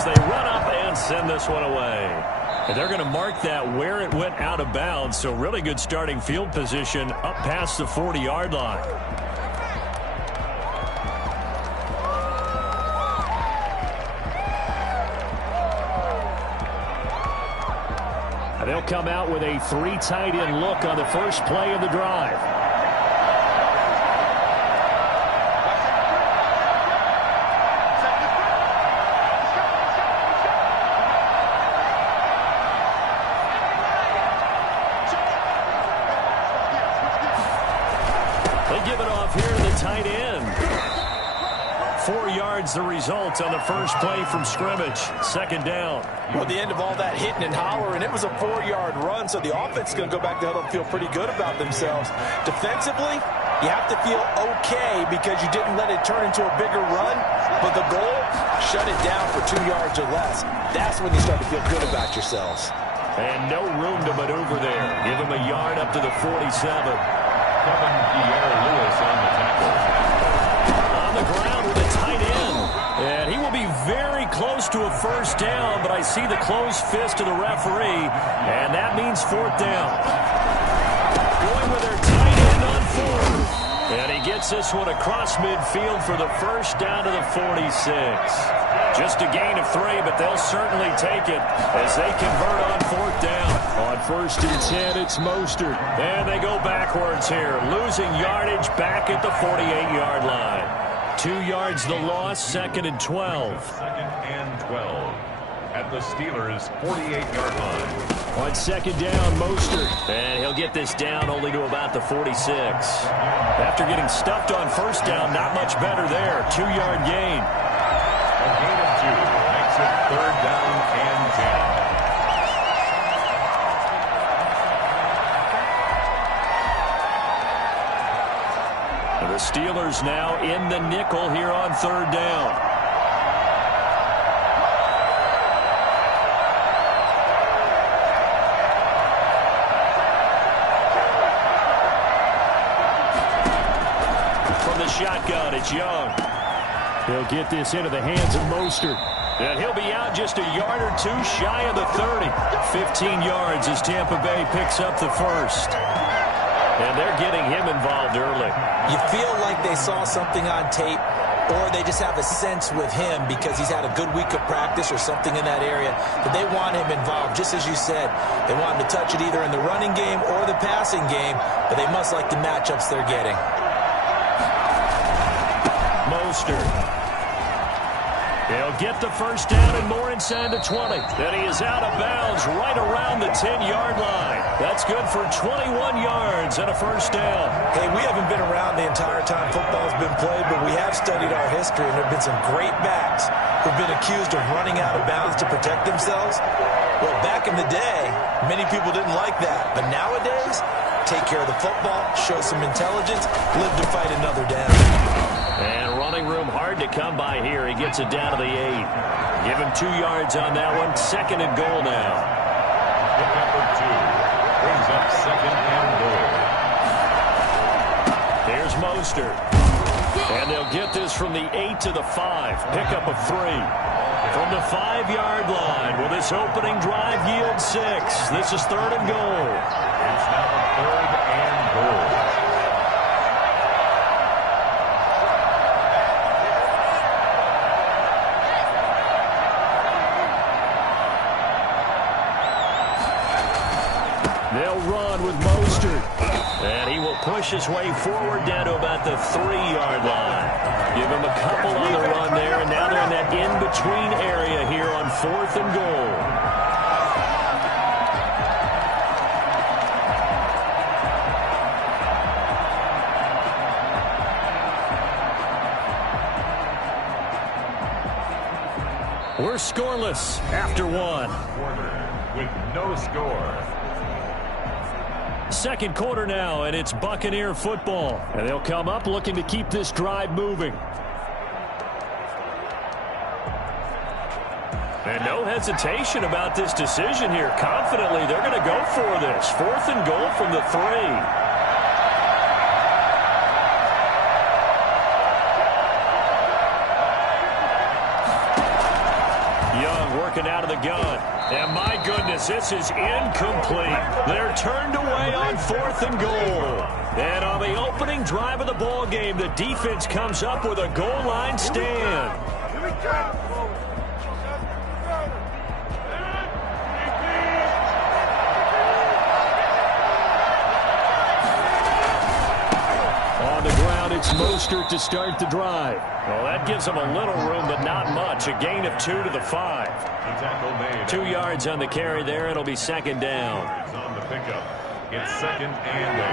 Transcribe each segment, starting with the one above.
as they run up and send this one away. And they're going to mark that where it went out of bounds, so really good starting field position up past the 40-yard line. They'll come out with a 3 tight end look on the first play of the drive. They give it off here to the tight end. 4 yards the result on the first play from scrimmage. Second down. Well, the end of all that hitting and hollering, it was a 4-yard run, so the offense is going to go back to huddle and feel pretty good about themselves. Defensively, you have to feel okay because you didn't let it turn into a bigger run, but the goal, shut it down for 2 yards or less. That's when you start to feel good about yourselves. And no room to maneuver there. Give him a yard up to the 47. Kevin Lewis on the tackle. On the ground with a tight end. And he will be very close to a first down, but I see the closed fist of the referee, and that means 4th down. Going with their tight end on 4th. And he gets this one across midfield for the first down to the 46. Just a gain of 3, but they'll certainly take it as they convert on 4th down. On 1st and 10, it's Mostert. And they go backwards here, losing yardage back at the 48-yard line. 2 yards the loss, 2nd and 12. 2nd and 12 at the Steelers' 48-yard line. On 2nd down, Mostert. And he'll get this down only to about the 46. After getting stuffed on 1st down, not much better there. 2-yard gain. A gain of 2 makes it 3rd down and 10. The Steelers now in the nickel here on 3rd down. From the shotgun, it's Young. He'll get this into the hands of Mostert. And he'll be out just a yard or 2 shy of the 30. 15 yards as Tampa Bay picks up the first. And they're getting him involved early. You feel like they saw something on tape, or they just have a sense with him because he's had a good week of practice or something in that area that they want him involved. Just as you said, they want him to touch it either in the running game or the passing game, but they must like the matchups they're getting. Mostert. He'll get the first down and more inside the 20. Then he is out of bounds right around the 10-yard line. That's good for 21 yards and a first down. Hey, we haven't been around the entire time football's been played, but we have studied our history, and there have been some great backs who've been accused of running out of bounds to protect themselves. Well, back in the day, many people didn't like that. But nowadays, take care of the football, show some intelligence, live to fight another down. And running room hard to come by here. He gets it down to the 8. Give him 2 yards on that one. 2nd and goal now. Pick number 2 brings up 2nd and goal. Here's Mostert. And they'll get this from the 8 to the 5. Pick up of 3. From the 5-yard line, will this opening drive yield 6? This is 3rd and goal. It's now 3rd and goal. They'll run with Mostert. And he will push his way forward down to about the 3-yard line. Give him a couple on the run there, and now they're in that in-between area here on 4th and goal. We're scoreless after 1. Quarter with no score. Second quarter now, and it's Buccaneer football. And they'll come up looking to keep this drive moving. And no hesitation about this decision here. Confidently, they're going to go for this. 4th and goal from the 3. Young working out of the gun. And my goodness, this is incomplete. They're turned away on 4th and goal. And on the opening drive of the ball game, the defense comes up with a goal line stand. Here we go. On the ground, it's Mostert to start the drive. Well, that gives them a little room, but not much. A gain of 2 to the 5. 2 yards on the carry there. It'll be second down. On the pickup, it's 2nd and 8.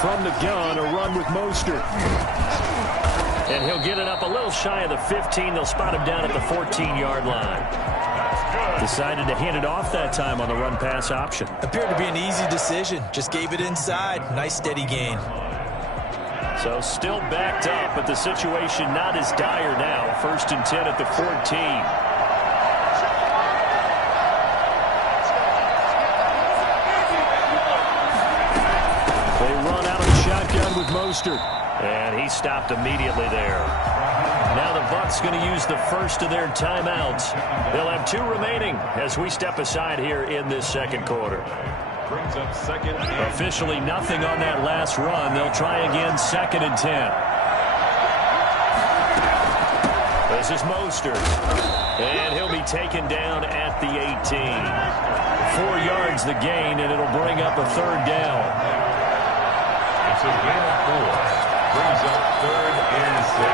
From the gun, a run with Mostert. And he'll get it up a little shy of the 15. They'll spot him down at the 14-yard line. Decided to hand it off that time on the run-pass option. Appeared to be an easy decision. Just gave it inside. Nice steady gain. So still backed up, but the situation not as dire now. 1st and 10 at the 14. They run out of the shotgun with Mostert. And he stopped immediately there. Now the Bucs going to use the first of their timeouts. They'll have 2 remaining as we step aside here in this second quarter. Brings up 2nd and Officially nothing on that last run. They'll try again 2nd and 10. This is Mostert. And he'll be taken down at the 18. 4 yards the gain, and it'll bring up a 3rd down. It's a gain of 4. Brings up 3rd and 6.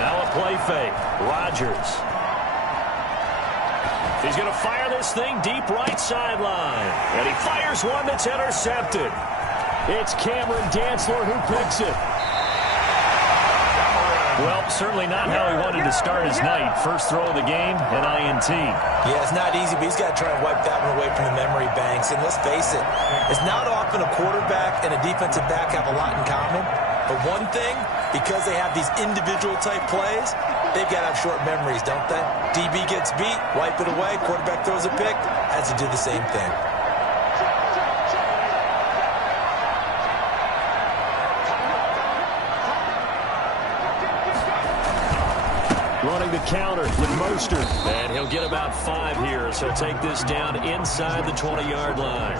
Now a play fake. Rodgers. He's going to fire this thing deep right sideline. And he fires one that's intercepted. It's Cameron Dantzler who picks it. Well, certainly not how he wanted to start his night. First throw of the game, an INT. Yeah, it's not easy, but he's got to try and wipe that one away from the memory banks. And let's face it, it's not often a quarterback and a defensive back have a lot in common. But one thing, because they have these individual type plays, they've got to have short memories, don't they? DB gets beat, wipe it away, quarterback throws a pick, has to do the same thing. Running the counter with Mostert. And he'll get about 5 here, so he'll take this down inside the 20-yard line.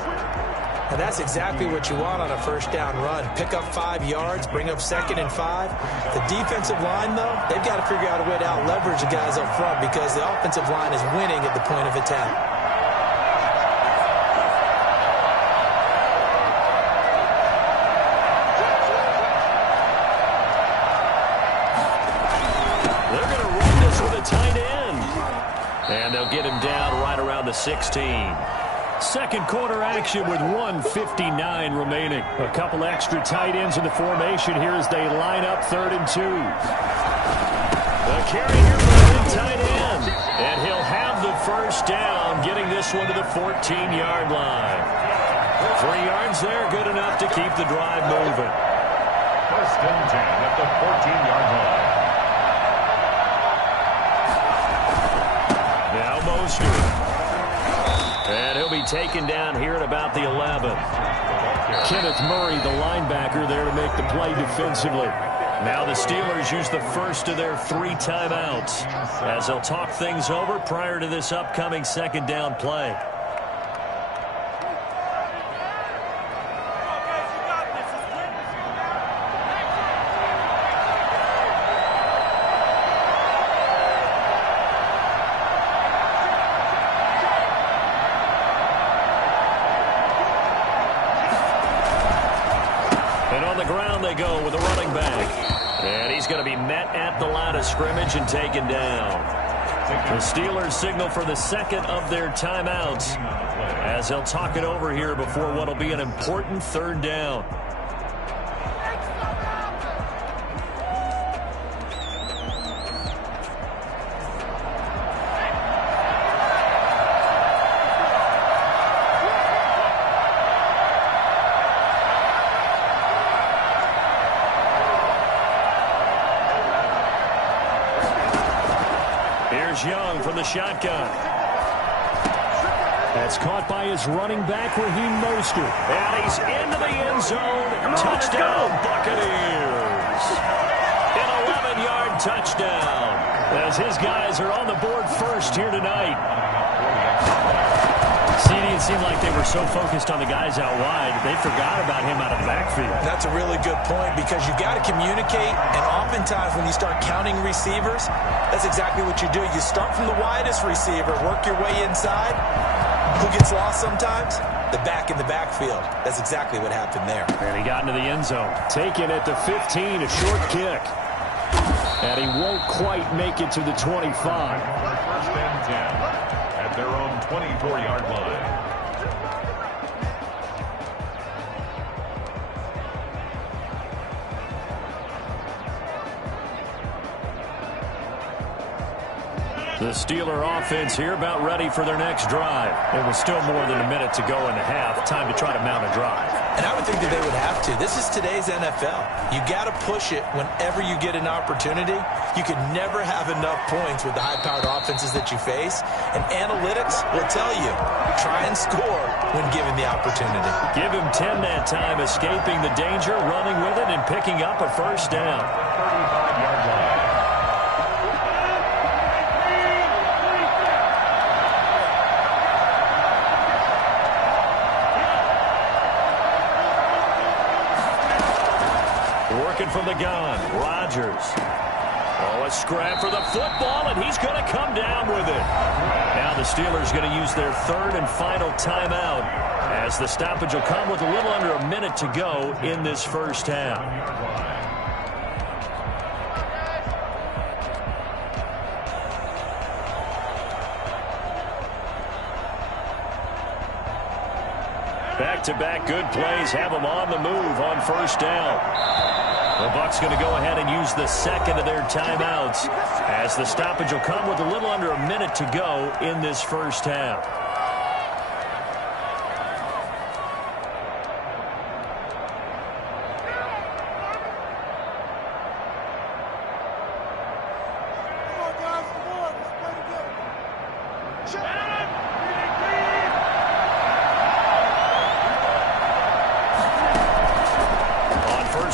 And that's exactly what you want on a first down run. Pick up 5 yards, bring up 2nd and 5. The defensive line, though, they've got to figure out a way to out-leverage the guys up front because the offensive line is winning at the point of attack. And they'll get him down right around the 16. Second quarter action with 1:59 remaining. A couple extra tight ends in the formation here as they line up 3rd and 2. The carry here from the tight end. And he'll have the first down, getting this one to the 14-yard line. 3 yards there, good enough to keep the drive moving. 1st and 10 at the 14-yard line. Now Mostert. And he'll be taken down here at about the 11. Kenneth Murray, the linebacker, there to make the play defensively. Now the Steelers use the first of their 3 timeouts as they'll talk things over prior to this upcoming second down play. They go with a running back. And he's going to be met at the line of scrimmage and taken down. The Steelers signal for the second of their timeouts as they'll talk it over here before what will be an important 3rd down. Young from the shotgun. That's caught by his running back, Raheem Mostert. And he's into the end zone. Touchdown, Buccaneers. An 11-yard touchdown. As his guys are on the board first here tonight. It seemed like they were so focused on the guys out wide, they forgot about him out of the backfield. That's a really good point because you've got to communicate, and oftentimes when you start counting receivers, that's exactly what you do. You start from the widest receiver, work your way inside. Who gets lost sometimes? The back in the backfield. That's exactly what happened there. And he got into the end zone. Taken at the 15, a short kick. And he won't quite make it to the 25. First and 10 at their own 24-yard line. The Steeler offense here about ready for their next drive. It was still more than a minute to go in the half. Time to try to mount a drive. And I would think that they would have to. This is today's NFL. You got to push it whenever you get an opportunity. You can never have enough points with the high-powered offenses that you face. And analytics will tell you, try and score when given the opportunity. Give him 10 that time, escaping the danger, running with it, and picking up a first down. 35-yard line. Working from the gun, Rodgers. Oh, a scrap for the football, and he's going to come down with it. Now the Steelers going to use their third and final timeout as the stoppage will come with a little under a minute to go in this first half. Back-to-back good plays have them on the move on first down. The Bucs going to go ahead and use the second of their timeouts as the stoppage will come with a little under a minute to go in this first half.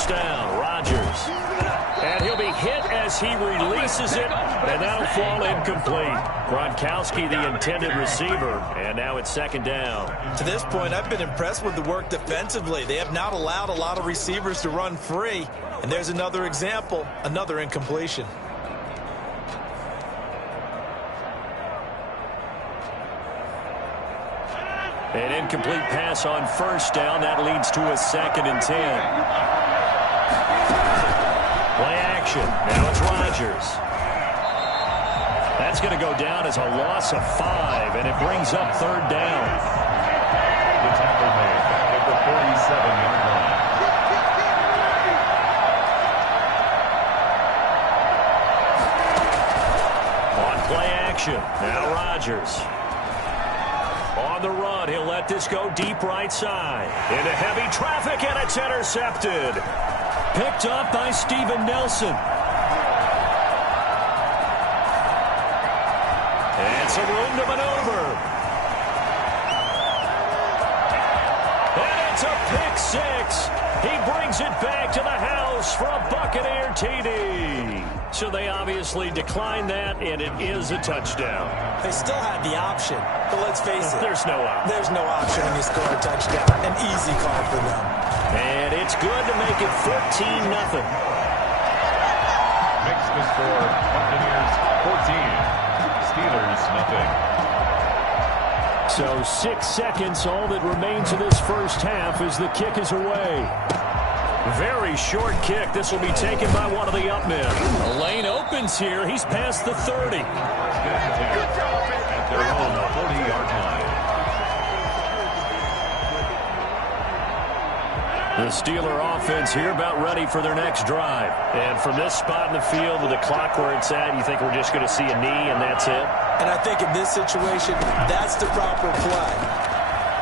Down, Rodgers. And he'll be hit as he releases it, and that'll fall incomplete. Gronkowski, the intended receiver, and now it's second down. To this point, I've been impressed with the work defensively. They have not allowed a lot of receivers to run free. And there's another example, another incompletion. An incomplete pass on first down. That leads to a second and 10. Play action. Now it's Rodgers. That's going to go down as a loss of 5, and it brings up third down. The tackle made back at the 47-yard line. On play action. Now Rodgers. On the run, he'll let this go deep right side. Into heavy traffic, and it's intercepted. Picked up by Steven Nelson. And some room to maneuver. And it's a pick six. He brings it back to the house for a Buccaneer TD. So they obviously declined that, and it is a touchdown. They still had the option, but let's face it. There's no option. There's no option when you score a touchdown. An easy call for them. And it's good to make it 14-0. Makes the score Buccaneers 14, Steelers nothing. So 6 seconds, all that remains of this first half as the kick is away. Very short kick. This will be taken by one of the up men. The lane opens here. He's past the 30. First and 10 at their own 40-yard line. The Steeler offense here about ready for their next drive. And from this spot in the field with the clock where it's at, you think we're just going to see a knee and that's it? And I think in this situation, that's the proper play.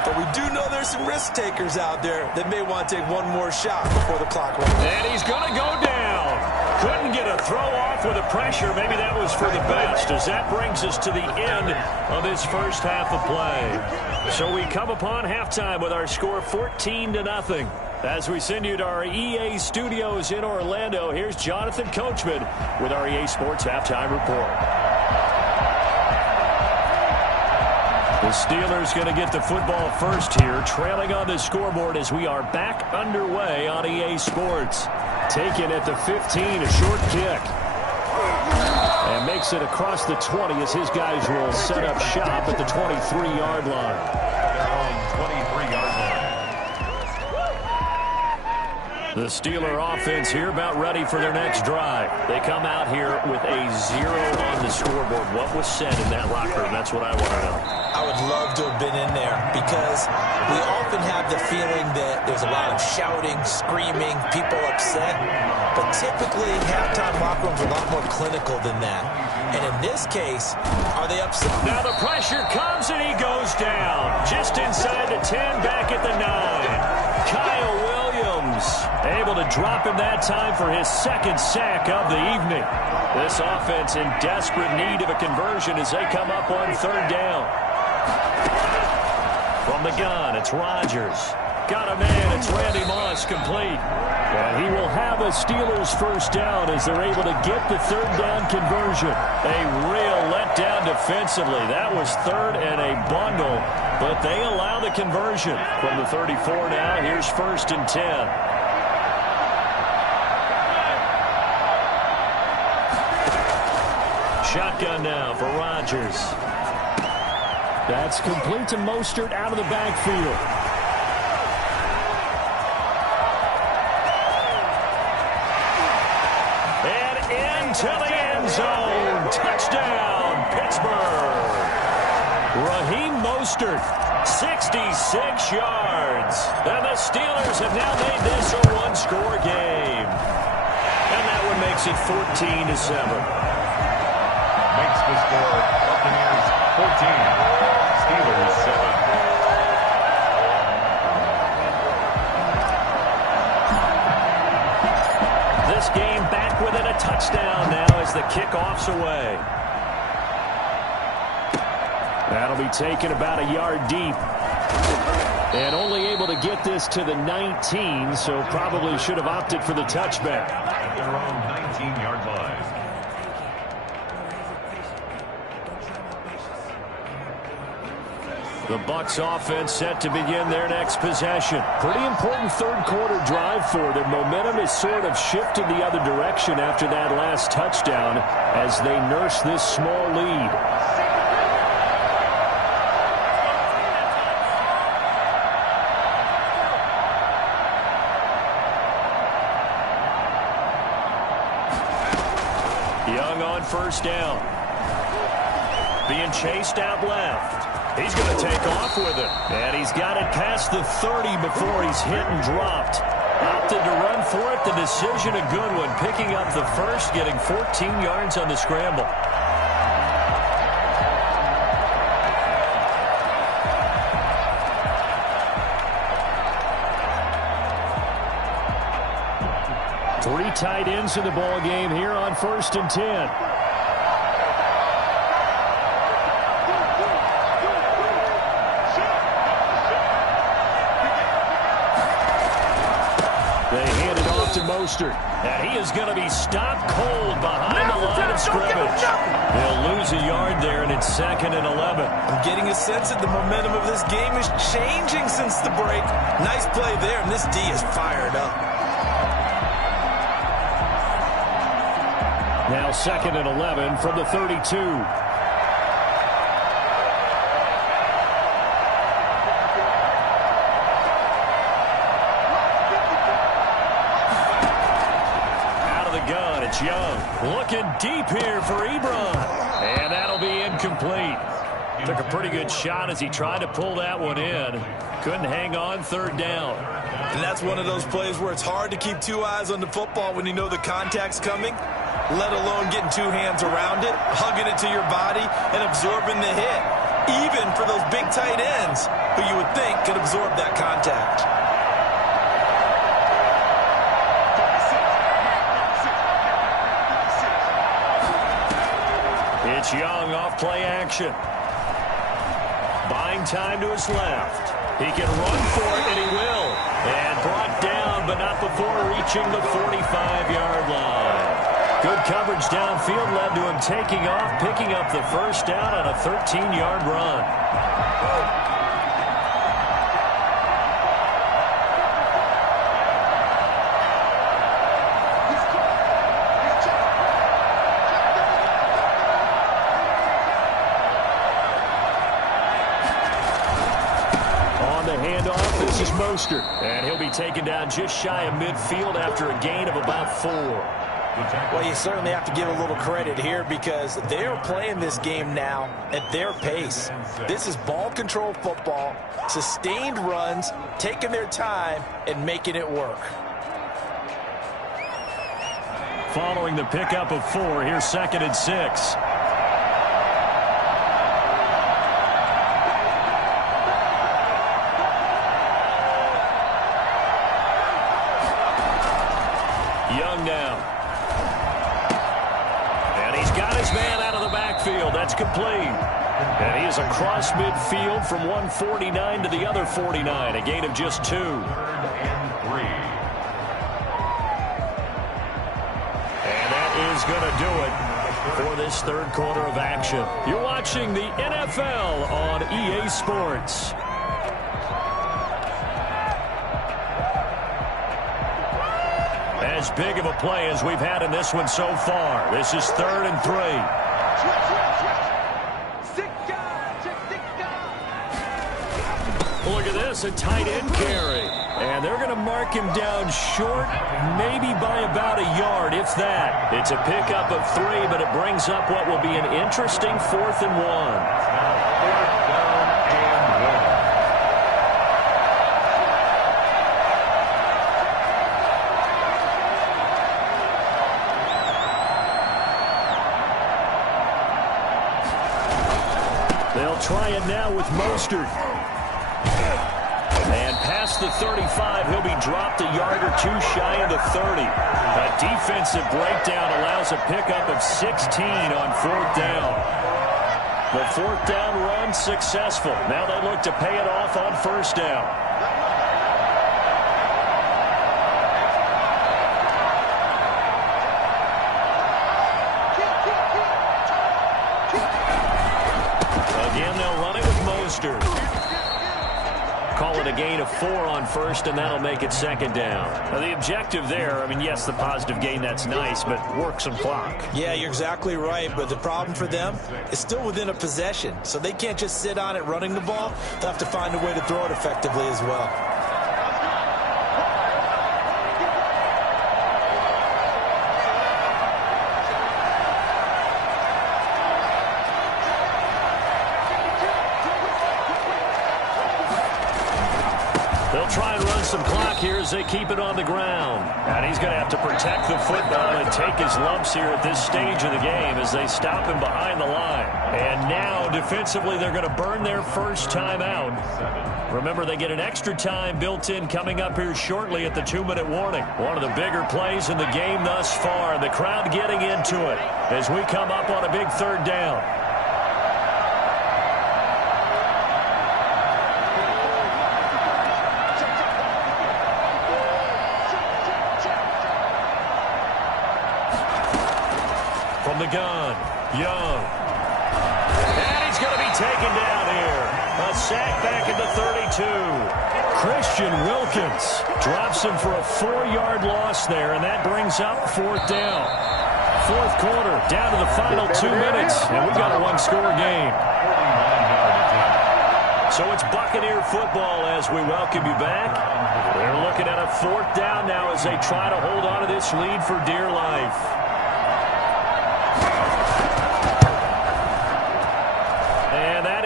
But we do know there's some risk takers out there that may want to take one more shot before the clock runs. And he's going to go down. Couldn't get a throw off with the pressure. Maybe that was for the best, as that brings us to the end of this first half of play. So we come upon halftime with our score 14-0. As we send you to our EA studios in Orlando, here's Jonathan Coachman with our EA Sports Halftime Report. The Steelers going to get the football first here, trailing on the scoreboard as we are back underway on EA Sports. Taken at the 15, a short kick. And makes it across the 20 as his guys will set up shop at the 23-yard line. Their own 23-yard line. The Steeler offense here about ready for their next drive. They come out here with a 0 on the scoreboard. What was said in that locker room? That's what I want to know. I would love to have been in there because we often have the feeling that there's a lot of shouting, screaming, people upset. But typically, halftime locker rooms are a lot more clinical than that. And in this case, are they upset? Now the pressure comes and he goes down. Just inside the 10, back at the 9. Kyle Williams able to drop him that time for his second sack of the evening. This offense in desperate need of a conversion as they come up on third down. From the gun, it's Rodgers. Got a man, it's Randy Moss, complete. And he will have a Steelers first down as they're able to get the third down conversion. A real letdown defensively. That was third and a bundle, but they allow the conversion. From the 34 now, here's first and 10. Shotgun now for Rodgers. That's complete to Mostert out of the backfield. And into the end zone. Touchdown, Pittsburgh. Raheem Mostert, 66 yards. And the Steelers have now made this a one-score game. And that one makes it 14-7. Makes the score Buccaneers 14. Steelers 7. This game back within a touchdown now as the kickoff's away. That'll be taken about a yard deep. And only able to get this to the 19, so probably should have opted for the touchback. At their own 19-yard line. The Bucs offense set to begin their next possession. Pretty important third quarter drive for them. Momentum has sort of shifted the other direction after that last touchdown as they nurse this small lead. Young on first down. Being chased out left. He's going to take off with it. And he's got it past the 30 before he's hit and dropped. Opted to run for it. The decision a good one. Picking up the first, getting 14 yards on the scramble. Three tight ends in the ball game here on first and 10. Mostert, and he is going to be stopped cold behind the line of scrimmage. They'll lose a yard there, and it's 2nd and 11. I'm getting a sense that the momentum of this game is changing since the break. Nice play there, and this D is fired up. Now 2nd and 11 from the 32. It's Young looking deep here for Ebron, and that'll be incomplete. Took a pretty good shot as he tried to pull that one in. Couldn't hang on third down. And that's one of those plays where it's hard to keep two eyes on the football when you know the contact's coming, let alone getting two hands around it, hugging it to your body, and absorbing the hit, even for those big tight ends who you would think could absorb that contact. It's Young off play action. Buying time to his left. He can run for it, and he will. And brought down, but not before reaching the 45-yard line. Good coverage downfield led to him taking off, picking up the first down on a 13-yard run. This is Mostert, and he'll be taken down just shy of midfield after a gain of about 4. Well, you certainly have to give a little credit here because they're playing this game now at their pace. This is ball control football, sustained runs, taking their time, and making it work. Following the pickup of 4, here's 2nd and 6. That's complete. And he is across midfield from 149 to the other 49. A gain of just 2. 3rd and 3. And that is going to do it for this third quarter of action. You're watching the NFL on EA Sports. As big of a play as we've had in this one so far. This is 3rd and 3. Look at this, a tight end carry. And they're going to mark him down short, maybe by about a yard, if that. It's a pickup of 3, but it brings up what will be an interesting 4th and 1. 4th down and 1. They'll try it now with Mostert. And past the 35, he'll be dropped a yard or 2 shy of the 30. A defensive breakdown allows a pickup of 16 on 4th down. The 4th down run successful. Now they look to pay it off on 1st down. Again, they'll run it with Mostert. Call it a gain of 4 on 1st, and that'll make it 2nd down. Now, the objective there, I mean, yes, the positive gain, that's nice, but work some clock. Yeah, you're exactly right, but the problem for them is still within a possession, so they can't just sit on it running the ball. They'll have to find a way to throw it effectively as well. They'll try and run some clock here as they keep it on the ground. And he's going to have to protect the football and take his lumps here at this stage of the game as they stop him behind the line. And now, defensively, they're going to burn their first time out. Remember, they get an extra time built in coming up here shortly at the 2-minute warning. One of the bigger plays in the game thus far. The crowd getting into it as we come up on a big 3rd down. From the gun, Young. And he's going to be taken down here. A sack back at the 32. Christian Wilkins drops him for a 4-yard loss there, and that brings up 4th down. 4th quarter, down to the final 2 minutes, and we got a 1-score game. So it's Buccaneer football as we welcome you back. They're looking at a 4th down now as they try to hold on to this lead for dear life.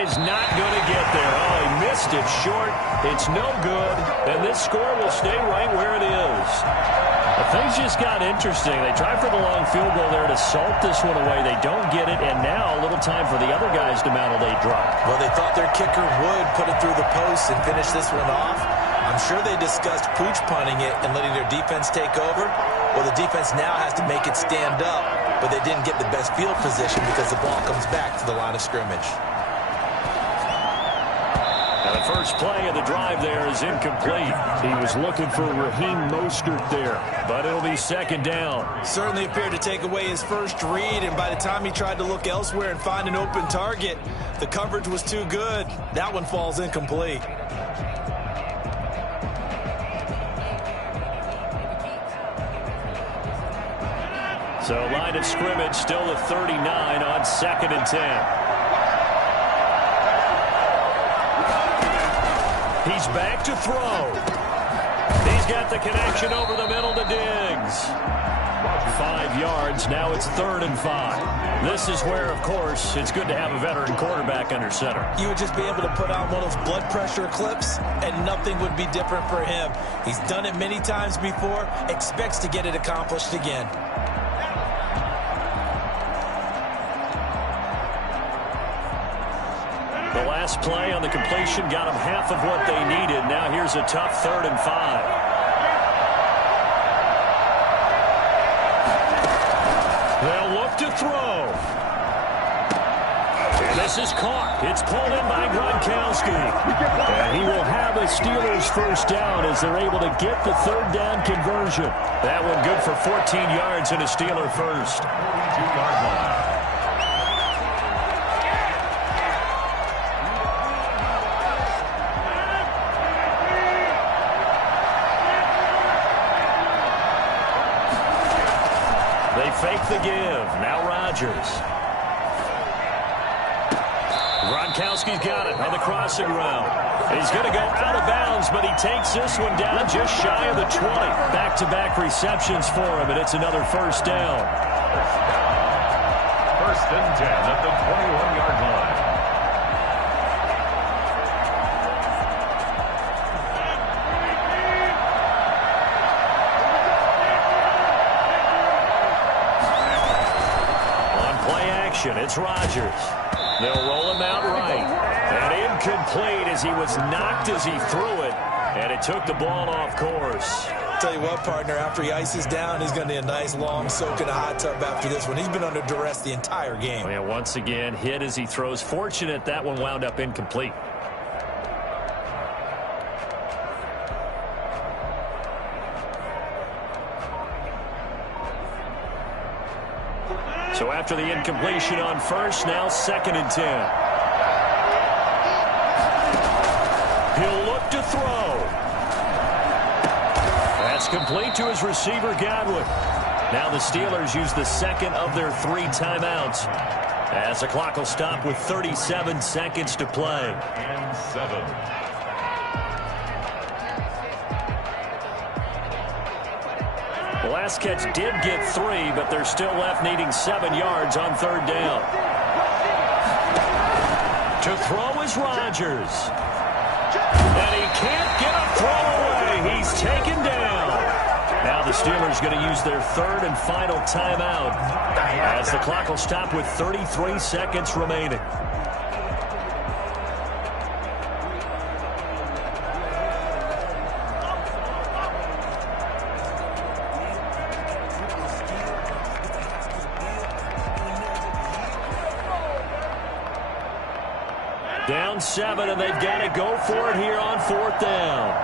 Is not going to get there. Oh, he missed it short. It's no good. And this score will stay right where it is. But things just got interesting. They tried for the long field goal there to salt this one away. They don't get it. And now a little time for the other guys to mount a late drive. Well, they thought their kicker would put it through the post and finish this one off. I'm sure they discussed pooch punting it and letting their defense take over. Well, the defense now has to make it stand up, but they didn't get the best field position because the ball comes back to the line of scrimmage. And the first play of the drive there is incomplete. He was looking for Raheem Mostert there, but it'll be second down. Certainly appeared to take away his first read, and by the time he tried to look elsewhere and find an open target, the coverage was too good. That one falls incomplete. So line of scrimmage still at 39 on 2nd and 10. He's back to throw. He's got the connection over the middle to Diggs. 5 yards. Now it's 3rd and 5. This is where, of course, it's good to have a veteran quarterback under center. You would just be able to put on one of those blood pressure clips, and nothing would be different for him. He's done it many times before, expects to get it accomplished again. The last play on the completion got them half of what they needed. Now here's a tough 3rd and 5. They'll look to throw. And this is caught. It's pulled in by Gronkowski. And he will have a Steelers first down as they're able to get the 3rd down conversion. That one good for 14 yards and a Steeler first. 42-yard line. Fake the give. Now Rodgers. Gronkowski's got it on the crossing route. He's going to go out of bounds, but he takes this one down just shy of the 20. Back-to-back receptions for him, and it's another first down. 1st and 10 at the 21-yard line. It's Rodgers. They'll roll him out right. And incomplete as he was knocked as he threw it. And it took the ball off course. Tell you what, partner, after he ices down, he's going to need a nice long soak in a hot tub after this one. He's been under duress the entire game. Oh, yeah, once again, hit as he throws. Fortunate that one wound up incomplete. So after the incompletion on first, now 2nd and 10. He'll look to throw. That's complete to his receiver, Godwin. Now the Steelers use the 2nd of their 3 timeouts as the clock will stop with 37 seconds to play. And 7. The last catch did get 3, but they're still left needing 7 yards on 3rd down. To throw is Rodgers. And he can't get a throw away. He's taken down. Now the Steelers going to use their 3rd and final timeout as the clock will stop with 33 seconds remaining. Down 7, and they've got to go for it here on 4th down.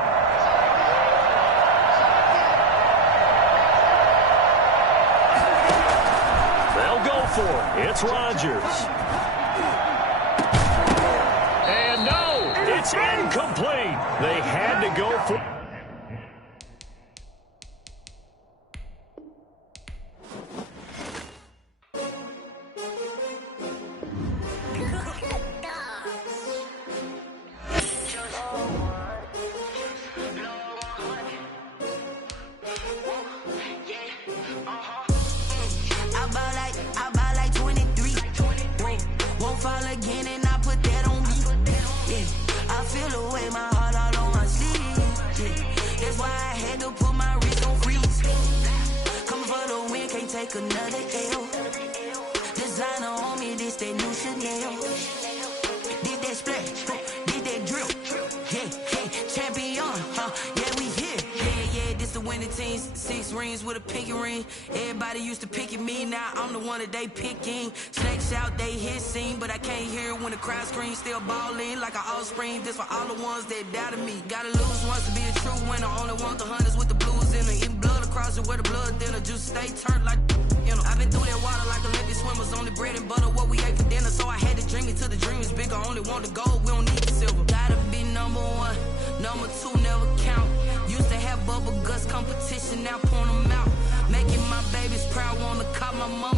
They'll go for it. It's Rodgers. And no, it's incomplete. They had to go for it. winning teams, 6 rings with a pinky ring. Everybody used to pick at me, now I'm the one that they picking. Snakes out, they hit scene, but I can't hear it when the crowd screams. Still ballin' like an offspring, this for all the ones that doubted me. Gotta lose once to be a true winner, only want the hunters with the blues in it. Eating blood across it where the blood thinner, just stay turned like, you know. I've been through that water like Olympic swimmers, only bread and butter, what we ate for dinner. So I had to dream it till the dream is bigger, only want the gold, we don't need the silver. Gotta be number 1, number 2 never count. Used to have bubble guts competition, now point them out. Making my babies proud, wanna cop my mama